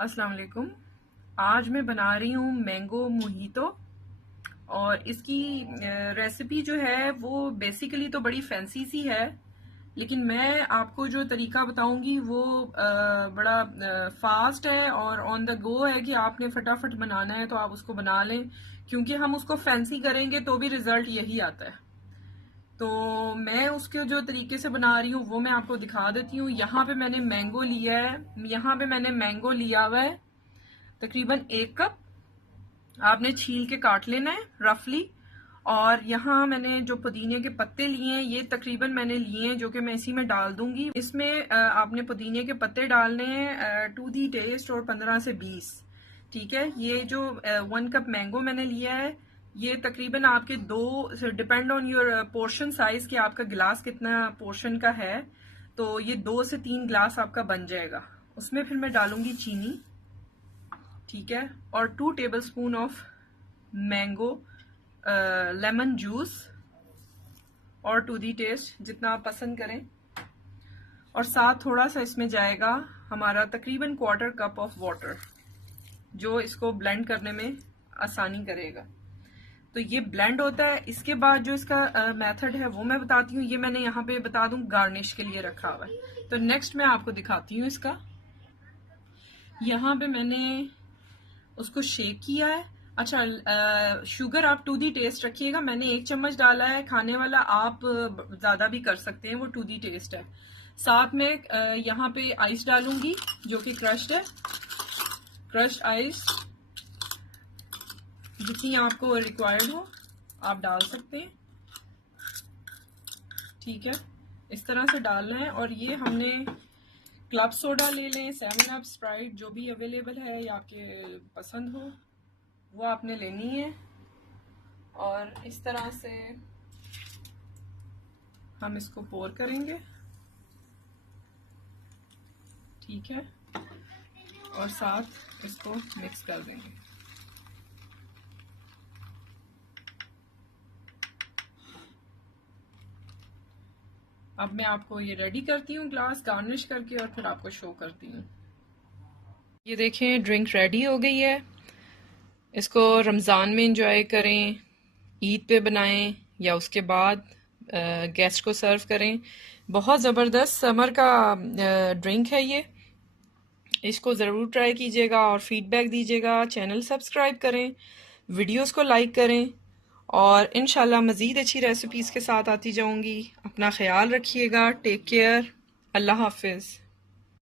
अस्सलाम वालेकुम। आज मैं बना रही हूँ मैंगो मोहितो और इसकी रेसिपी जो है वो बेसिकली तो बड़ी फैंसी सी है, लेकिन मैं आपको जो तरीका बताऊंगी वो बड़ा फास्ट है और ऑन द गो है कि आपने फटाफट बनाना है तो आप उसको बना लें, क्योंकि हम उसको फैंसी करेंगे तो भी रिजल्ट यही आता है। तो मैं उसके जो तरीके से बना रही हूँ वो मैं आपको दिखा देती हूँ। यहाँ पे मैंने मैंगो लिया है, यहाँ पे मैंने मैंगो लिया हुआ है तकरीबन 1 कप। आपने छील के काट लेना है रफली। और यहाँ मैंने जो पुदीने के पत्ते लिए हैं ये तकरीबन मैंने लिए हैं, जो कि मैं इसी में डाल दूंगी। इसमें आपने पुदीने के पत्ते डालने हैं टू दी टेस्ट, और 15 से 20। ठीक है, ये जो 1 कप मैंगो मैंने लिया है ये तकरीबन आपके depend on your portion size कि आपका गिलास कितना पोर्शन का है, तो ये 2 से 3 गिलास आपका बन जाएगा। उसमें फिर मैं डालूंगी चीनी, ठीक है, और 2 tablespoon of mango lemon juice, और टू दी टेस्ट जितना आप पसंद करें। और साथ थोड़ा सा इसमें जाएगा हमारा तकरीबन 1/4 कप ऑफ वाटर, जो इसको ब्लेंड करने में आसानी करेगा। तो ये ब्लेंड होता है। इसके बाद जो इसका मेथड है वो मैं बताती हूँ। ये मैंने यहाँ पे बता दूं गार्निश के लिए रखा हुआ है। तो नेक्स्ट मैं आपको दिखाती हूँ इसका। यहाँ पे मैंने उसको शेक किया है। अच्छा, शुगर आप टू दी टेस्ट रखिएगा। मैंने 1 चम्मच डाला है, खाने वाला आप ज्यादा भी कर सकते हैं, वो टू दी टेस्ट है। साथ में यहाँ पे आइस डालूंगी जो कि क्रश्ड है, क्रश्ड आइस जितनी आपको रिक्वायर्ड हो आप डाल सकते हैं। ठीक है, इस तरह से डालना है। और ये हमने क्लब सोडा ले लें, 7 अप, स्प्राइट, जो भी अवेलेबल है या आपके पसंद हो वो आपने लेनी है। और इस तरह से हम इसको पोर करेंगे, ठीक है, और साथ इसको मिक्स कर देंगे। अब मैं आपको ये रेडी करती हूँ ग्लास गार्निश करके, और फिर आपको शो करती हूँ। ये देखें, ड्रिंक रेडी हो गई है। इसको रमज़ान में इंजॉय करें, ईद पे बनाएं या उसके बाद गेस्ट को सर्व करें। बहुत ज़बरदस्त समर का ड्रिंक है ये। इसको ज़रूर ट्राई कीजिएगा और फीडबैक दीजिएगा। चैनल सब्सक्राइब करें, वीडियोस को लाइक करें, और इंशाल्लाह मज़ीद अच्छी रेसिपीज़ के साथ आती जाऊंगी। अपना ख्याल रखिएगा। Take care. अल्लाह हाफिज़।